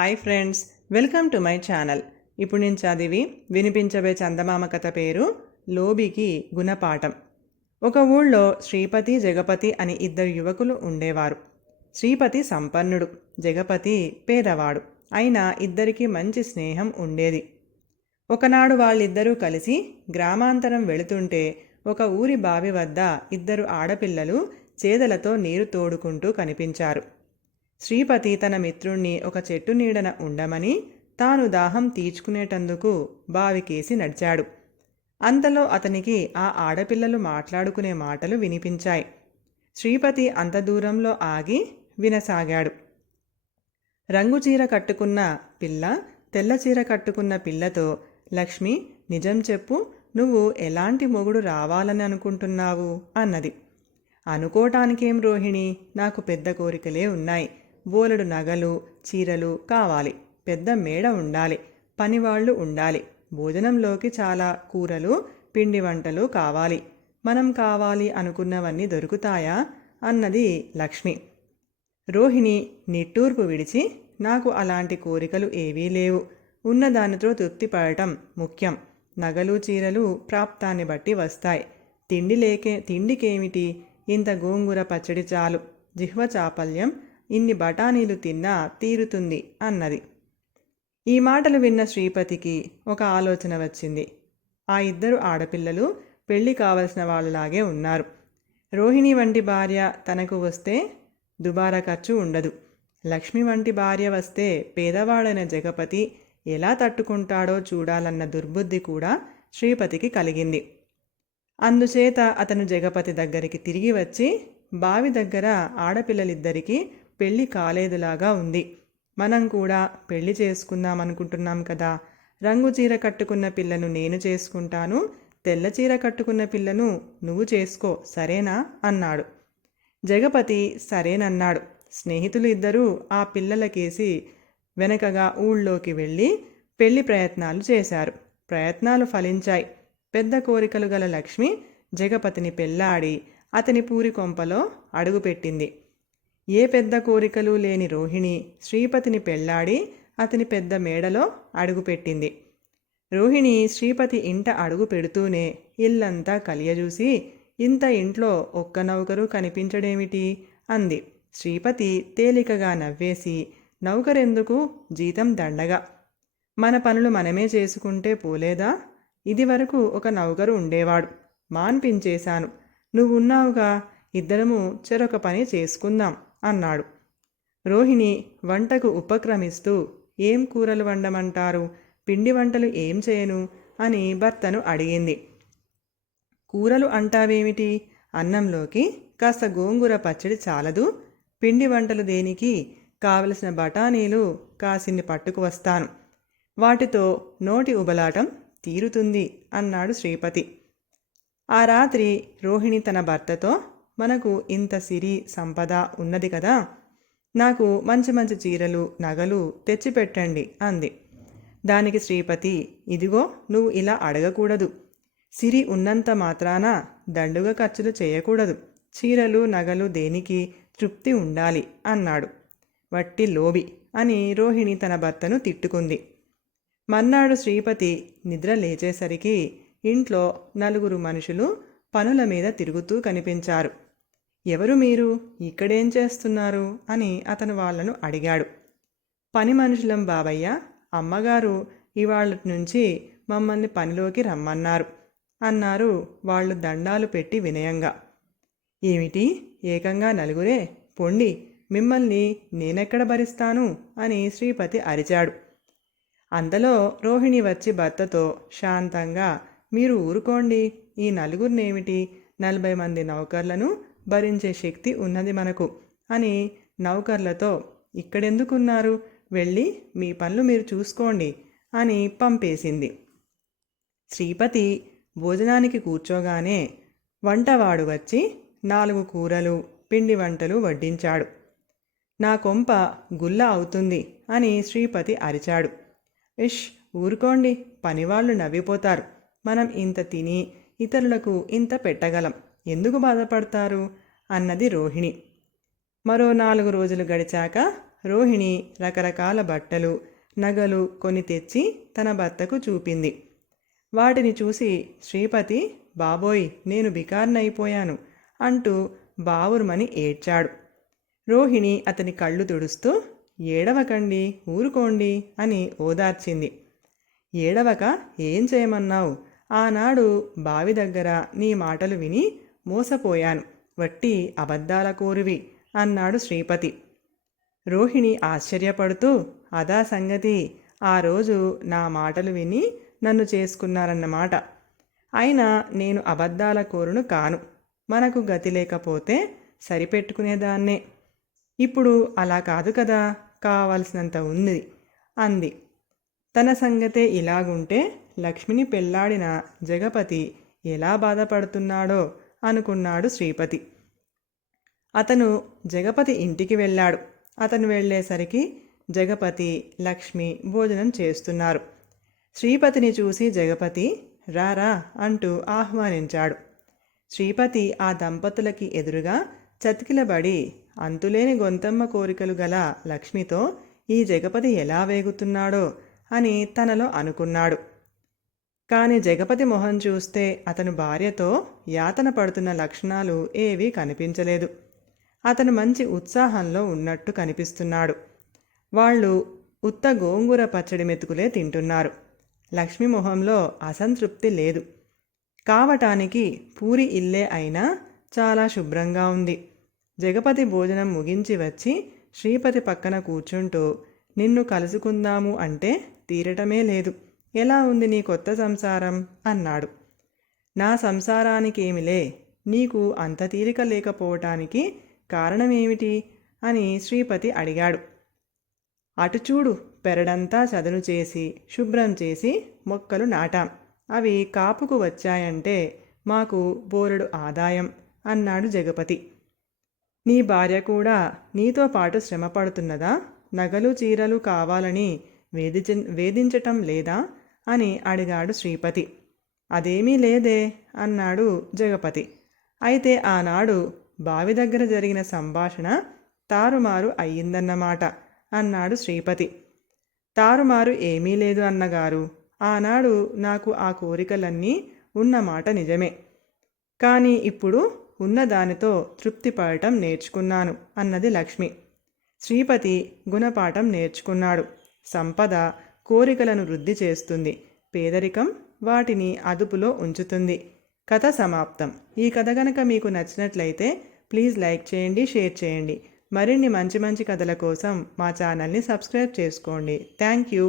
Hi friends welcome to my channel. ఇప్పుడు నేను చదివి వినిపించబే చందమామ కథ పేరు లోబికి గుణపాఠం. ఒక ఊళ్ళో శ్రీపతి జగపతి అని ఇద్దరు యువకులు ఉండేవారు. శ్రీపతి సంపన్నుడు జగపతి పేదవాడు. అయినా ఇద్దరికి మంచి స్నేహం ఉండేది. ఒకనాడు వాళ్ళిద్దరూ కలిసి గ్రామాంతరం వెళుతుంటే ఒక ఊరి బావి వద్ద ఇద్దరు ఆడపిల్లలు చేదలతో నీరు తోడుకుంటూ కనిపించారు. శ్రీపతి తన మిత్రుణ్ణి ఒక చెట్టు నీడన ఉండమని తాను దాహం తీర్చుకునేటందుకు బావికేసి నడిచాడు. అంతలో అతనికి ఆ ఆడపిల్లలు మాట్లాడుకునే మాటలు వినిపించాయి. శ్రీపతి అంత దూరంలో ఆగి వినసాగాడు. రంగు చీర కట్టుకున్న పిల్ల తెల్ల చీర కట్టుకున్న పిల్లతో లక్ష్మి నిజం చెప్పు నువ్వు ఎలాంటి మొగుడు రావాలని అనుకుంటున్నావు? అన్నది. అనుకోటానికేం రోహిణి? నాకు పెద్ద కోరికలే ఉన్నాయి. బోలెడు నగలు చీరలు కావాలి. పెద్ద మేడ ఉండాలి. పనివాళ్ళు ఉండాలి. భోజనంలోకి చాలా కూరలు పిండి వంటలు కావాలి. మనం కావాలి అనుకున్నవన్నీ దొరుకుతాయా? అన్నది లక్ష్మి. రోహిణి నిట్టూర్పు విడిచి నాకు అలాంటి కోరికలు ఏవీ లేవు. ఉన్నదానితో తృప్తి పడటం ముఖ్యం. నగలు చీరలు ప్రాప్తాన్ని బట్టి వస్తాయి. తిండి లేకే తిండికేమిటి? ఇంత గోంగూర పచ్చడి చాలు. జిహ్వ చాపల్యం ఇన్ని బఠానీలు తిన్నా తీరుతుంది అన్నది. ఈ మాటలు విన్న శ్రీపతికి ఒక ఆలోచన వచ్చింది. ఆ ఇద్దరు ఆడపిల్లలు పెళ్ళి కావలసిన వాళ్ళలాగే ఉన్నారు. రోహిణి వంటి భార్య తనకు వస్తే దుబారా ఖర్చు ఉండదు. లక్ష్మి వంటి భార్య వస్తే పేదవాడైన జగపతి ఎలా తట్టుకుంటాడో చూడాలన్న దుర్బుద్ధి కూడా శ్రీపతికి కలిగింది. అందుచేత అతను జగపతి దగ్గరికి తిరిగి వచ్చి బావి దగ్గర ఆడపిల్లలిద్దరికీ పెళ్ళి కాలేదులాగా ఉంది. మనం కూడా పెళ్ళి చేసుకుందాం అనుకుంటున్నాం కదా. రంగు చీర కట్టుకున్న పిల్లను నేను చేసుకుంటాను. తెల్ల చీర కట్టుకున్న పిల్లను నువ్వు చేసుకో సరేనా? అన్నాడు. జగపతి సరేనన్నాడు. స్నేహితులు ఇద్దరూ ఆ పిల్లలకేసి వెనకగా ఊళ్ళోకి వెళ్ళి పెళ్ళి ప్రయత్నాలు చేశారు. ప్రయత్నాలు ఫలించాయి. పెద్ద కోరికలు గల లక్ష్మి జగపతిని పెళ్ళాడి అతని పూరి కొంపలో అడుగుపెట్టింది. ఏ పెద్ద కోరికలు లేని రోహిణి శ్రీపతిని పెళ్ళాడి అతని పెద్ద మేడలో అడుగుపెట్టింది రోహిణి శ్రీపతి ఇంట అడుగు పెడుతూనే ఇల్లంతా కలియజూసి ఇంత ఇంట్లో ఒక్క నౌకరు కనిపించడేమిటి? అంది. శ్రీపతి తేలికగా నవ్వేసి నౌకరెందుకు? జీతం దండగా. మన పనులు మనమే చేసుకుంటే పోలేదా? ఇదివరకు ఒక నౌకరు ఉండేవాడు. మాన్పించేశాను. నువ్వున్నావుగా? ఇద్దరము చెరొక పని చేసుకుందాం. అన్నాడు. రోహిణి వంటకు ఉపక్రమిస్తూ ఏం కూరలు వండమంటారు? పిండి వంటలు ఏం చేయను? అని భర్తను అడిగింది. కూరలు అంటావేమిటి? అన్నంలోకి కాస్త గోంగూర పచ్చడి చాలదు. పిండి వంటలు దేనికి? కావలసిన బఠానీలు కాసిన్ని పట్టుకు వస్తాను. వాటితో నోటి ఉబలాటం తీరుతుంది అన్నాడు శ్రీపతి. ఆ రాత్రి రోహిణి తన భర్తతో మనకు ఇంత సిరి సంపద ఉన్నది కదా. నాకు మంచి మంచి చీరలు నగలు తెచ్చిపెట్టండి అంది. దానికి శ్రీపతి ఇదిగో నువ్వు ఇలా అడగకూడదు. సిరి ఉన్నంత మాత్రాన దండుగా ఖర్చులు చేయకూడదు. చీరలు నగలు దేనికి తృప్తి ఉండాలి అన్నాడు. వట్టి లోబి అని రోహిణి తన భర్తను తిట్టుకుంది. మర్నాడు శ్రీపతి నిద్ర లేచేసరికి ఇంట్లో నలుగురు మనుషులు పనుల మీద తిరుగుతూ కనిపించారు. ఎవరు మీరు? ఇక్కడేం చేస్తున్నారు? అని అతను వాళ్ళను అడిగాడు. పని మనుషులం బాబయ్య అమ్మగారు ఇవాళ నుంచి మమ్మల్ని పనిలోకి రమ్మన్నారు అన్నారు వాళ్ళు దండాలు పెట్టి వినయంగా. ఏమిటి? ఏకంగా నలుగురే? పొండి మిమ్మల్ని నేనెక్కడ భరిస్తాను? అని శ్రీపతి అరిచాడు. అంతలో రోహిణి వచ్చి భర్తతో శాంతంగా మీరు ఊరుకోండి ఈ నలుగురినేమిటి? నలభై మంది నౌకర్లను భరించే శక్తి ఉన్నది మనకు. అని నౌకర్లతో ఇక్కడెందుకున్నారు? వెళ్ళి మీ పనులు మీరు చూసుకోండి అని పంపేసింది. శ్రీపతి భోజనానికి కూర్చోగానే వంటవాడు వచ్చి నాలుగు కూరలు పిండి వంటలు వడ్డించాడు. నా కొంప గుల్ల అవుతుంది అని శ్రీపతి అరిచాడు. ఇష్ ఊరుకోండి పనివాళ్ళు నవ్విపోతారు. మనం ఇంత తిని ఇతరులకు ఇంత పెట్టగలం. ఎందుకు బాధపడతారు? అన్నది రోహిణి. మరో నాలుగు రోజులు గడిచాక రోహిణి రకరకాల బట్టలు నగలు కొని తెచ్చి తన భర్తకు చూపింది. వాటిని చూసి శ్రీపతి బాబోయ్ నేను బికార్నైపోయాను అంటూ బావురుమని ఏడ్చాడు. రోహిణి అతని కళ్ళు తుడుస్తూ ఏడవకండి ఊరుకోండి అని ఓదార్చింది. ఏడవక ఏం చేయమన్నావు? ఆనాడు బావి దగ్గర నీ మాటలు విని మోసపోయాను. వట్టి అబద్ధాల కోరివి అన్నాడు శ్రీపతి. రోహిణి ఆశ్చర్యపడుతూ అదా సంగతి. ఆ రోజు నా మాటలు విని నన్ను చేసుకున్నారన్నమాట. అయినా నేను అబద్ధాల కోరును కాను. మనకు గతి లేకపోతే సరిపెట్టుకునేదాన్నే. ఇప్పుడు అలా కాదు కదా కావాల్సినంత ఉంది అంది. తన సంగతే ఇలాగుంటే లక్ష్మిని పెళ్ళాడిన జగపతి ఎలా బాధపడుతున్నాడో అనుకున్నాడు శ్రీపతి. అతను జగపతి ఇంటికి వెళ్ళాడు. అతను వెళ్ళేసరికి జగపతి లక్ష్మి భోజనం చేస్తున్నారు. శ్రీపతిని చూసి జగపతి రారా అంటూ ఆహ్వానించాడు. శ్రీపతి ఆ దంపతులకి ఎదురుగా చతికిలబడి అంతులేని గొంతమ్మ కోరికలు గల లక్ష్మితో ఈ జగపతి ఎలా వేగుతున్నాడో అని తనలో అనుకున్నాడు. కానీ జగపతి మొహం చూస్తే అతను భార్యతో యాతన పడుతున్న లక్షణాలు ఏవీ కనిపించలేదు. అతను మంచి ఉత్సాహంలో ఉన్నట్టు కనిపిస్తున్నాడు. వాళ్ళు ఉత్త గోంగూర పచ్చడి మెతుకులే తింటున్నారు. లక్ష్మి మొహంలో అసంతృప్తి లేదు. కావటానికి పూరి ఇల్లే అయినా చాలా శుభ్రంగా ఉంది. జగపతి భోజనం ముగించి వచ్చి శ్రీపతి పక్కన కూర్చుంటూ నిన్ను కలుసుకుందాము అంటే తీరటమే లేదు. ఎలా ఉంది నీ కొత్త సంసారం? అన్నాడు. నా సంసారానికేమిలే? నీకు అంత తీరిక లేకపోవటానికి కారణమేమిటి? అని శ్రీపతి అడిగాడు. అటు చూడు పెరడంతా చదును చేసి శుభ్రం చేసి మొక్కలు నాటాం. అవి కాపుకు వచ్చాయంటే మాకు బోరెడు ఆదాయం అన్నాడు జగపతి. నీ భార్య కూడా నీతో పాటు శ్రమ పడుతున్నదా నగలు చీరలు కావాలని వేధించ వేధించటం లేదా? అని అడిగాడు శ్రీపతి. అదేమీ లేదే అన్నాడు జగపతి. అయితే ఆనాడు బావి దగ్గర జరిగిన సంభాషణ తారుమారు అయ్యిందన్నమాట అన్నాడు శ్రీపతి. తారుమారు ఏమీ లేదు అన్నగారు. ఆనాడు నాకు ఆ కోరికలన్నీ ఉన్నమాట నిజమే. కానీ ఇప్పుడు ఉన్నదానితో తృప్తి పడటం నేర్చుకున్నాను అన్నది లక్ష్మి. శ్రీపతి గుణపాఠం నేర్చుకున్నాడు. సంపద కోరికలను వృద్ధి చేస్తుంది. పేదరికం వాటిని అదుపులో ఉంచుతుంది. కథ సమాప్తం. ఈ కథ గనక మీకు నచ్చినట్లయితే ప్లీజ్ లైక్ చేయండి షేర్ చేయండి. మరిన్ని మంచి మంచి కథల కోసం మా ఛానల్ని సబ్స్క్రైబ్ చేసుకోండి. Thank you.